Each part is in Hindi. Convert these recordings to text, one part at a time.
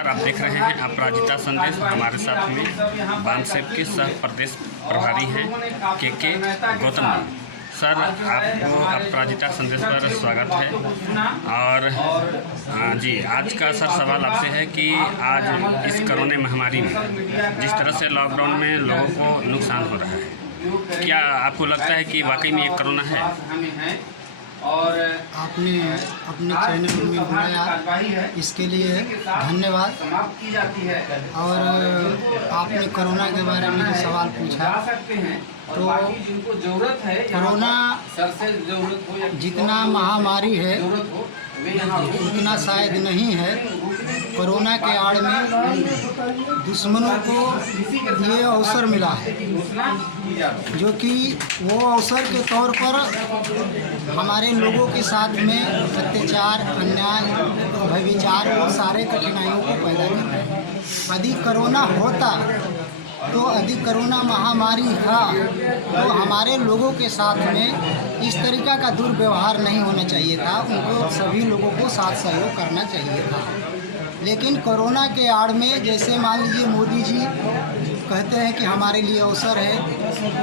नमस्कार, आप देख रहे हैं अपराजिता संदेश। हमारे साथ में बामसेब के सह प्रदेश प्रभारी हैं के गौतम सर। आपको अपराजिता संदेश पर स्वागत है। और जी, आज का सर सवाल आपसे है कि आज इस कोरोना महामारी में जिस तरह से लॉकडाउन में लोगों को नुकसान हो रहा है, क्या आपको लगता है कि वाकई में ये कोरोना है? और आपने अपने चैनल में बुलाया, इसके लिए धन्यवाद। और आपने कोरोना के बारे में जो सवाल पूछा, तो कोरोना जितना महामारी है उतना शायद नहीं है। कोरोना के आड़ में दुश्मनों को ये अवसर मिला है, जो कि वो अवसर के तौर पर हमारे लोगों के साथ में अत्याचार, अन्याय, व्यभिचार और सारे कठिनाइयों को पैदा कर रहे हैं। यदि कोरोना होता तो यदि कोरोना महामारी था तो हमारे लोगों के साथ में इस तरीका का दुर्व्यवहार नहीं होना चाहिए था। उनको सभी लोगों को साथ सहयोग करना चाहिए था। लेकिन कोरोना के आड़ में, जैसे मान लीजिए मोदी जी कहते हैं कि हमारे लिए अवसर है,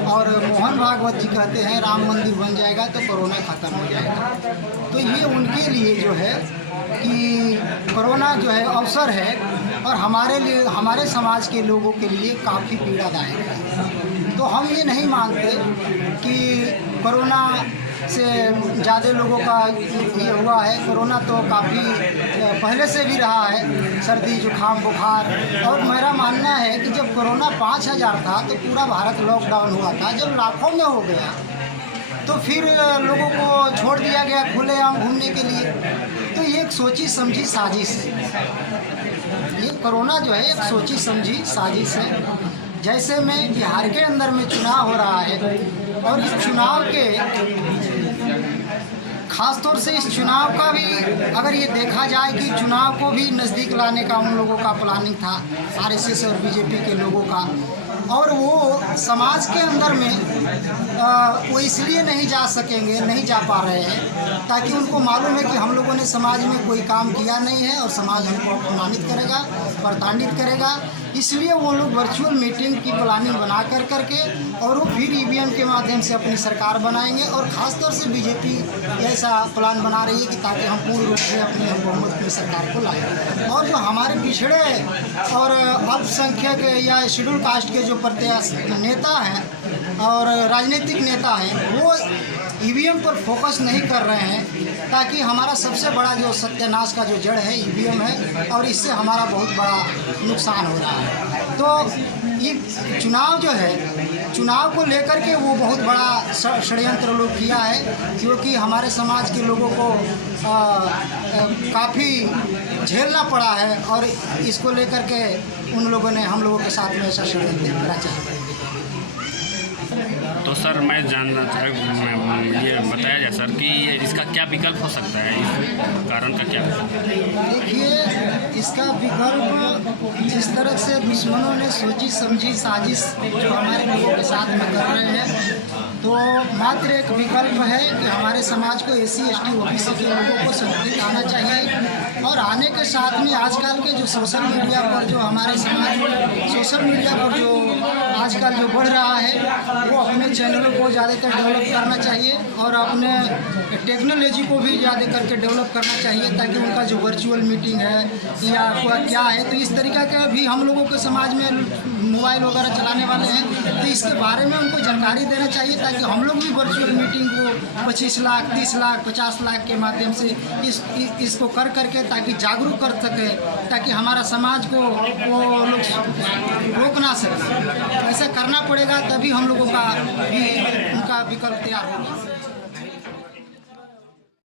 और मोहन भागवत जी कहते हैं राम मंदिर बन जाएगा तो कोरोना ख़त्म हो जाएगा। तो ये उनके लिए जो है कि कोरोना जो है अवसर है, और हमारे लिए, हमारे समाज के लोगों के लिए काफ़ी पीड़ादायक है। तो हम ये नहीं मानते कि कोरोना से ज़्यादा लोगों का ये हुआ है। कोरोना तो काफ़ी पहले से भी रहा है, सर्दी, जुकाम, बुखार। और मेरा मानना है कि जब कोरोना 5000 था तो पूरा भारत लॉकडाउन हुआ था। जब लाखों में हो गया तो फिर लोगों को छोड़ दिया गया खुलेआम घूमने के लिए। तो ये एक सोची समझी साजिश है। ये कोरोना जो है एक सोची समझी साजिश है। जैसे में बिहार के अंदर में चुनाव हो रहा है, और इस चुनाव के ख़ास तौर से इस चुनाव का भी अगर ये देखा जाए कि चुनाव को भी नज़दीक लाने का उन लोगों का प्लानिंग था, आरएसएस और बीजेपी के लोगों का। और वो समाज के अंदर में वो इसलिए नहीं जा सकेंगे, नहीं जा पा रहे हैं ताकि उनको मालूम है कि हम लोगों ने समाज में कोई काम किया नहीं है और समाज हमको अपमानित करेगा, प्रताड़ित करेगा। इसलिए वो लोग वर्चुअल मीटिंग की प्लानिंग बना करके और वो फिर ईवीएम के माध्यम से अपनी सरकार बनाएंगे। और ख़ास तौर से बीजेपी ऐसा प्लान बना रही है कि ताकि हम पूर्ण रूप से अपने बहुमत की सरकार को लाएं। और जो हमारे पिछड़े और अल्पसंख्यक या शेड्यूल कास्ट के जो प्रत्याशी नेता हैं और राजनीतिक नेता हैं, वो ईवीएम पर फोकस नहीं कर रहे हैं, ताकि हमारा सबसे बड़ा जो सत्यानाश का जो जड़ है ईवीएम है, और इससे हमारा बहुत बड़ा नुकसान हो रहा है। तो ये चुनाव जो है, चुनाव को लेकर के वो बहुत बड़ा षड्यंत्र लोग किया है, क्योंकि हमारे समाज के लोगों को काफ़ी झेलना पड़ा है। और इसको लेकर के उन लोगों ने हम लोगों के साथ में ऐसा षड्यंत्र करा चाहिए। तो सर मैं जानना ये बताया जाए सर कि ये इसका क्या विकल्प हो सकता है, इस कारण का क्या? देखिए, इसका विकल्प जिस तरह से दुश्मनों ने सोची समझी साजिश जो हमारे लोगों के साथ में कर रहे हैं, तो मात्र एक विकल्प है कि हमारे समाज को SC ST OBC के लोगों को संगठित आना चाहिए। और आने के साथ में आजकल के जो सोशल मीडिया पर जो हमारे समाज में सोशल मीडिया पर जो आजकल जो बढ़ रहा है, वो अपने चैनलों को ज़्यादातर डेवलप करना चाहिए और अपने टेक्नोलॉजी को भी ज़्यादा करके डेवलप करना चाहिए, ताकि उनका जो वर्चुअल मीटिंग है या क्या है, तो इस तरीक़ा का भी हम लोगों के समाज में मोबाइल वगैरह चलाने वाले हैं, तो इसके बारे में उनको जानकारी देना चाहिए, ताकि हम लोग भी वर्चुअल मीटिंग को 25 लाख, 30 लाख, 50 लाख के माध्यम से इसको कर करके ताकि जागरूक कर सके, ताकि हमारा समाज को वो लोग रोक ना सके। ऐसा करना पड़ेगा, तभी हम लोगों का भी उनका विकल्प तैयार होगा।